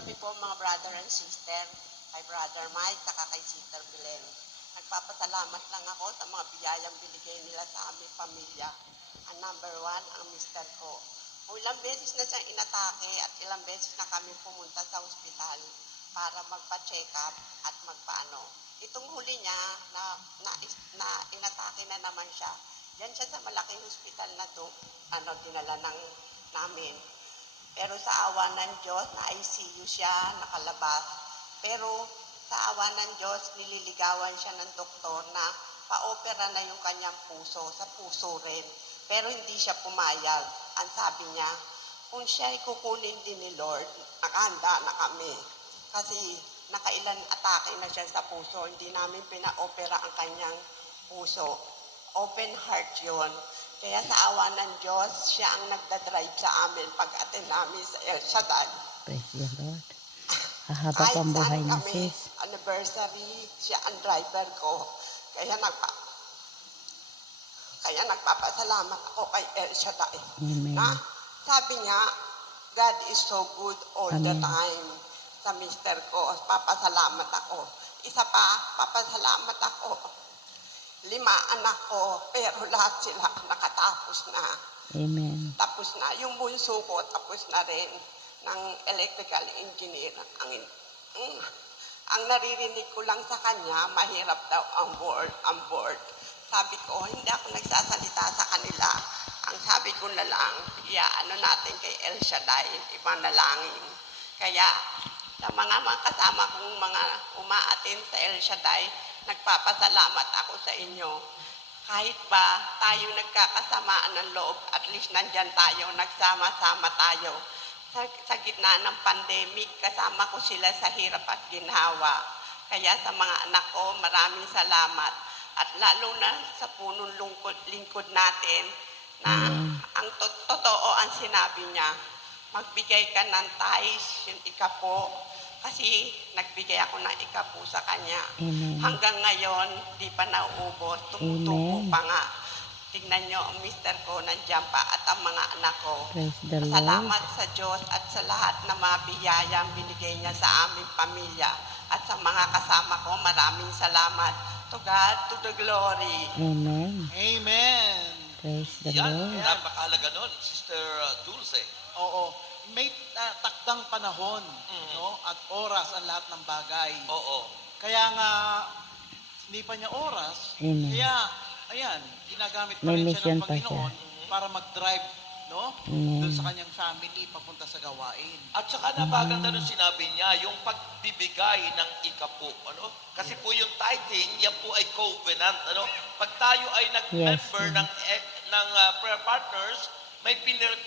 gabi po mga brother and sister, kay Brother Mike, saka kay Sister Belen. Nagpapasalamat lang ako sa mga biyayang binigay nila sa aming pamilya. Ang number one, ang mister ko. Kung ilang beses na siyang inatake at ilang beses na kami pumunta sa ospital para magpa-check up at magpaano. Itong huli niya na, na, na inatake na naman siya, yan siya sa malaking hospital na to, ano, dinala ng namin. Pero sa awa ng Diyos, na ICU siya, nakalabas. Pero sa awa ng Diyos, nililigawan siya ng doktor na pa-opera na yung kanyang puso, sa puso rin. Pero hindi siya pumayag. Ang sabi niya, kung siya kukunin din ni Lord, nakahanda na kami. Kasi nakailan atake na siya sa puso, hindi namin pina-opera ang kanyang puso. Open heart yon. Kaya sa awa ng Diyos, siya ang nagdadrive sa amin pag-attend namin sa El Shaddai. Praise the Lord. Hahaba Kahit pang buhay niya, kami, sis. anniversary, siya ang driver ko. Kaya nagpa kaya nagpapasalamat ako kay El Shaddai. Amen. Na sabi niya, God is so good all the Amen. time. Sa mister ko, papasalamat ako. Isa pa, papasalamat ako. Lima anak ko, pero lahat sila nakatapos na. Amen. Tapos na, yung bunso ko, tapos na rin ng electrical engineer. Ang, ang, ang naririnig ko lang sa kanya, mahirap daw ang board, ang board. Sabi ko, hindi ako nagsasalita sa kanila. Ang sabi ko na lang, ano natin kay El Shaddai, ibang nalangin. Kaya, sa mga mga kasama kong mga umaatin sa El Shaddai, nagpapasalamat ako sa inyo kahit ba tayo nagkakasamaan ng loob, at least nandyan tayo, nagsama-sama tayo. Sa, sa gitna ng pandemic, kasama ko sila sa hirap at ginhawa. Kaya sa mga anak ko, maraming salamat. At lalo na sa punong lungkod, lingkod natin, na ang to- totoo ang sinabi niya, magbigay ka ng tithes, yung ikapo, kasi nagbigay ako ng ikapo sa kanya. Amen. Hanggang ngayon, di pa nauubos. Tumutubo Amen. pa nga. Tingnan nyo ang mister ko, nandiyan pa, at ang mga anak ko. Praise the Lord. Salamat sa Diyos at sa lahat na mga biyayang binigay niya sa aming pamilya. At sa mga kasama ko, maraming salamat. To God, to the glory. Amen. Amen. Praise the Yan, Lord. napakahalaga nun, Sister uh, Dulce. Oo. May ah, takdang panahon Mm. no? at oras ang lahat ng bagay. Oo. Kaya nga, hindi pa niya oras. Amen. Kaya, ayan, ginagamit pa rin siya ng pa siya. Panginoon para mag-drive no? Amen. doon sa kanyang family papunta sa gawain. At saka napaganda nung sinabi niya, yung pagbibigay ng ikapo, ano? Kasi po yung tithing, yan po ay covenant, ano? Pag tayo ay nag-member Yes, ng eh, ng uh, prayer partners, may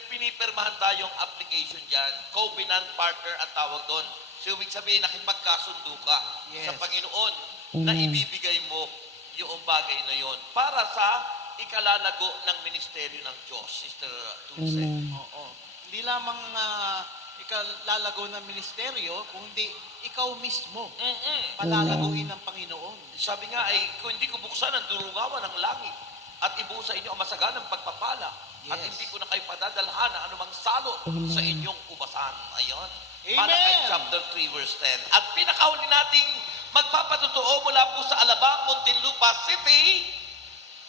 pinipirmahan tayong application diyan. Covenant partner at tawag doon. So, ibig sabihin, nakipagkasundo ka Yes. sa Panginoon na Amen. ibibigay mo yung bagay na yon para sa ikalalago ng ministeryo ng Diyos, Sister Dulce. Oo. Hindi lamang uh, ikalalago ng ministeryo, kundi ikaw mismo Mm-mm. palalaguin ng Panginoon. Sabi nga ay, kung hindi ko buksan ang durungawan ng langit at ibuo sa inyo ang masaganang pagpapala at hindi ko na kayo padadalhan ng anumang salot Amen. sa inyong kubasan. Ayon. Amen. Malakay chapter 3 verse 10. At pinakahuli nating magpapatotoo mula po sa Alabang, Muntinlupa City.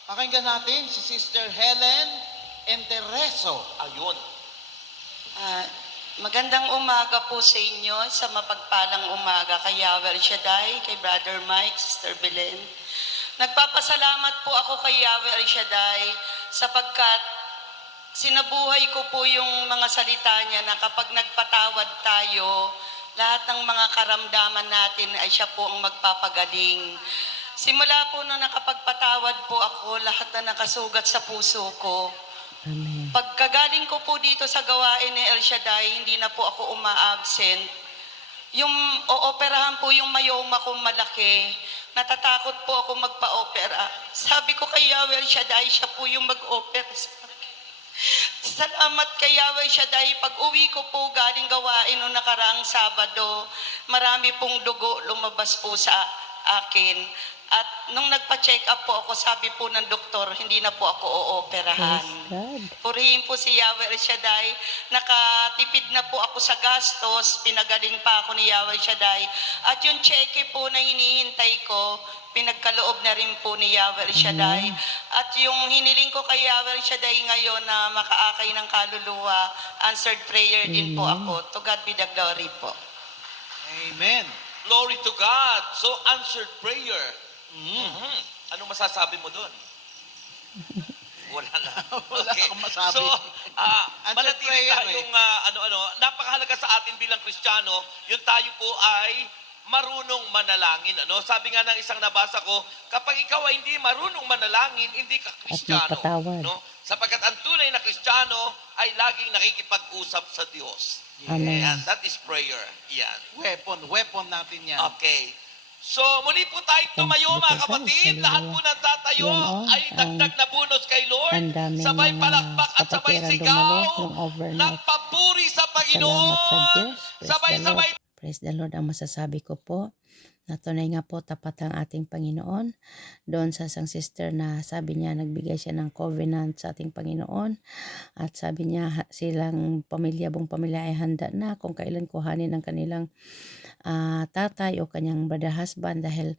Pakinggan natin si Sister Helen Entereso. Ayun. Ah, magandang umaga po sa inyo, sa mapagpalang umaga kay Yahweh Shaddai, kay Brother Mike, Sister Belen. Nagpapasalamat po ako kay Yahweh Shaddai sapagkat sinabuhay ko po yung mga salita niya na kapag nagpatawad tayo, lahat ng mga karamdaman natin ay siya po ang magpapagaling. Simula po nung nakapagpatawad po ako, lahat na nakasugat sa puso ko, Amen. Pagkagaling ko po dito sa gawain ni El Shaddai, hindi na po ako uma-absent. Yung ooperahan po yung mayoma kong malaki, natatakot po ako magpa-opera. Sabi ko kay Yahweh El Shaddai, siya po yung mag-opera sa. Salamat kay Yahweh Shaddai. Pag uwi ko po galing gawain noong nakaraang Sabado, marami pong dugo lumabas po sa akin. At nung nagpa-check up po ako, sabi po ng doktor, hindi na po ako ooperahan. Purihin po si Yahweh Shaddai. Nakatipid na po ako sa gastos. Pinagaling pa ako ni Yahweh Shaddai. At yung cheque po na hinihintay ko, pinagkaloob na rin po ni Yahweh Shaddai. At yung hiniling ko kay Yahweh Shaddai ngayon na makaakay ng kaluluwa, answered prayer din po ako. To God be the glory po. Amen. Glory to God. So, answered prayer. Mhm. Anong masasabi mo doon? Wala na. Wala akong masabi. So, ah, Answered manatili prayer, eh. tayong ah, ano-ano. Napakahalaga sa atin bilang Kristiyano, yung tayo po ay marunong manalangin. Ano? Sabi nga ng isang nabasa ko, kapag ikaw ay hindi marunong manalangin, hindi ka Kristiyano. No? Sapagkat ang tunay na Kristiyano ay laging nakikipag-usap sa Diyos. Amen. Yan, that is prayer. Yan. Weapon, weapon natin yan. Okay. So, muli po tayo tumayo mga kapatid. Lahat po ng tatayo oh, ay dagdag na bonus kay Lord. Sabay palakpak at sabay sigaw. dumalo nung overnight. ng papuri sa Panginoon. Sabay-sabay. Praise the Lord ang masasabi ko po. Na tunay nga po tapat ang ating Panginoon. Doon sa isang sister na sabi niya nagbigay siya ng covenant sa ating Panginoon. At sabi niya silang pamilya, buong pamilya ay handa na kung kailan kuhanin ang kanilang ah, tatay o kanyang brother husband dahil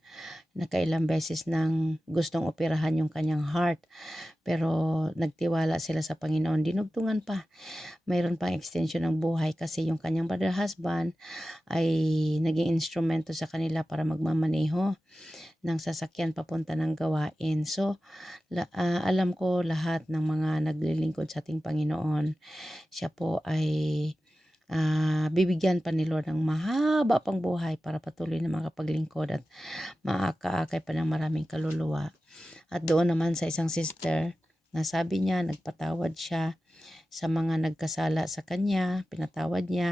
nakailang beses nang gustong operahan yung kanyang heart. Pero nagtiwala sila sa Panginoon. Dinugtungan pa mayroon pang extension ng buhay kasi yung kanyang brother husband ay naging instrumento sa kanila para magmamaneho ng sasakyan papunta ng gawain. So, la, ah, alam ko lahat ng mga naglilingkod sa ating Panginoon. Siya po ay ah, bibigyan pa ni Lord ng mahaba pang buhay para patuloy na makapaglingkod at maakaakay pa ng maraming kaluluwa. At doon naman sa isang sister na sabi niya, nagpatawad siya sa mga nagkasala sa kanya, pinatawad niya.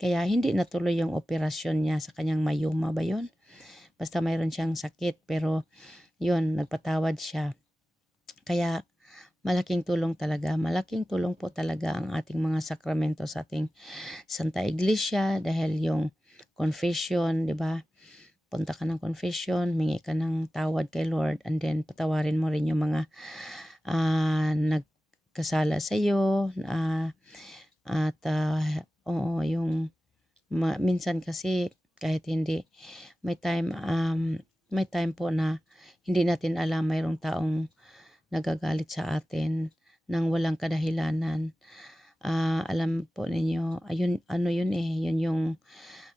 Kaya hindi natuloy yung operasyon niya sa kanyang mayuma ba yun? Basta mayroon siyang sakit pero yun, nagpatawad siya. Kaya malaking tulong talaga, malaking tulong po talaga ang ating mga sakramento sa ating Santa Iglesia dahil yung confession, di ba? Punta ka ng confession, mingi ka ng tawad kay Lord and then patawarin mo rin yung mga ah, nagkasala sa iyo at ah, oo yung ma- minsan kasi kahit hindi may time um, may time po na hindi natin alam mayroong taong nagagalit sa atin nang walang kadahilanan. Ah, alam po ninyo ayun ano yun eh yun yung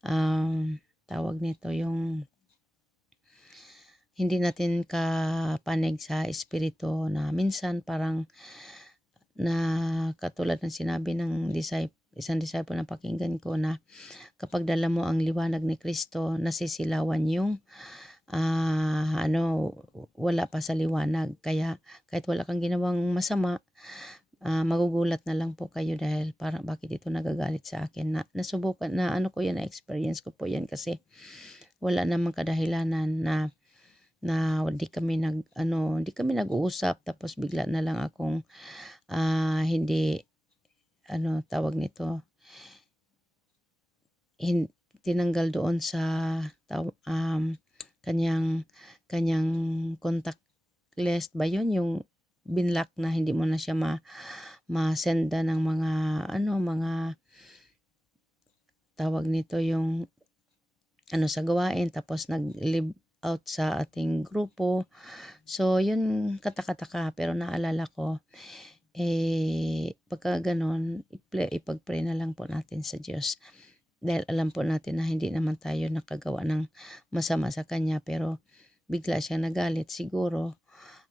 um, tawag nito yung hindi natin kapanig sa espiritu na minsan parang na katulad ng sinabi ng disciple, isang disciple na pakinggan ko na kapag dala mo ang liwanag ni Kristo, nasisilawan yung ah, ano, wala pa sa liwanag. Kaya kahit wala kang ginawang masama, ah, magugulat na lang po kayo dahil parang bakit ito nagagalit sa akin. Na, nasubukan na ano ko yan, na experience ko po yan kasi wala namang kadahilanan na na hindi kami nag ano hindi kami nag-uusap tapos bigla na lang akong ah, hindi ano tawag nito hin, tinanggal doon sa um, kanyang kanyang contact list ba yun yung binlock na hindi mo na siya ma masenda ng mga ano mga tawag nito yung ano sa gawain tapos nag-live out sa ating grupo. So, yun katakataka pero naalala ko eh pagka ganon, ipag-pray na lang po natin sa Diyos. Dahil alam po natin na hindi naman tayo nakagawa ng masama sa Kanya pero bigla siyang nagalit siguro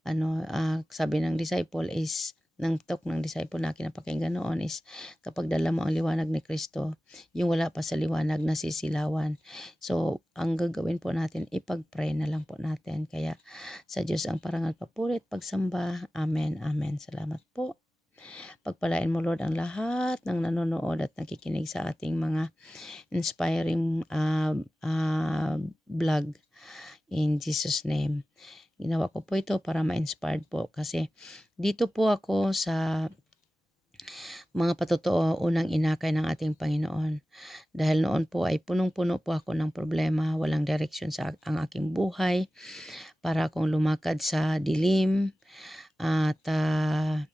ano ah, sabi ng disciple is ng talk ng disciple na kinapakinggan noon is kapag dala mo ang liwanag ni Kristo, yung wala pa sa liwanag nasisilawan. So, ang gagawin po natin, ipag-pray na lang po natin. Kaya sa Diyos ang parangal papurit, pagsamba. Amen, amen. Salamat po. Pagpalain mo Lord ang lahat ng nanonood at nakikinig sa ating mga inspiring uh, uh, vlog in Jesus name. Ginawa ko po ito para ma-inspired po kasi dito po ako sa mga patotoo unang inakay ng ating Panginoon. Dahil noon po ay punong-puno po ako ng problema, walang direksyon sa ang aking buhay, para akong lumakad sa dilim at ah,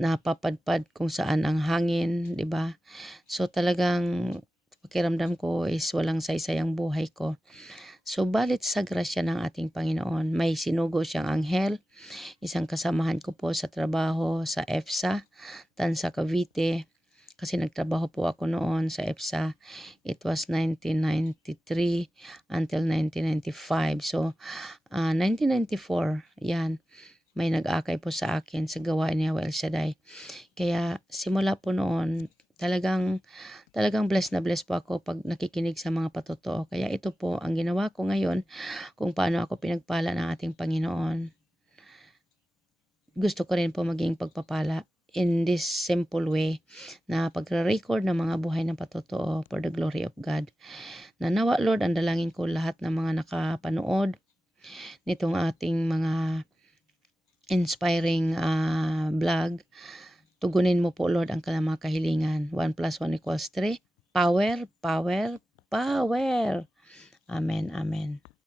napapadpad kung saan ang hangin, 'di ba? So talagang pakiramdam ko is walang saysay ang buhay ko. So balit sa grasya ng ating Panginoon, may sinugo siyang anghel, isang kasamahan ko po sa trabaho sa EFSA, Tansa Cavite, kasi nagtrabaho po ako noon sa EFSA. It was 1993 until 1995. So, ah, 1994, yan, may nag-akay po sa akin sa gawain ni El Shaddai. Kaya simula po noon, talagang talagang blessed na blessed po ako pag nakikinig sa mga patotoo. Kaya ito po ang ginawa ko ngayon kung paano ako pinagpala ng ating Panginoon. Gusto ko rin po maging pagpapala in this simple way na pagre-record ng mga buhay ng patotoo for the glory of God. Na nawa Lord, ang dalangin ko lahat ng mga nakapanood nitong ating mga inspiring ah, vlog. Tugunin mo po Lord ang kanilang mga kahilingan. 1 plus 1 equals 3. Power, power, power. Amen, amen.